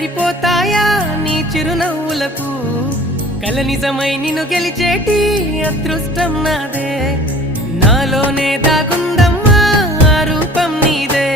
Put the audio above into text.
సరిపోతాయా నీ చిరునవ్వులకు కల నిజమై నిన్ను గెలిచేటి అదృష్టం నాదే నాలోనే దాగుందమ్మా ఆ రూపం నీదే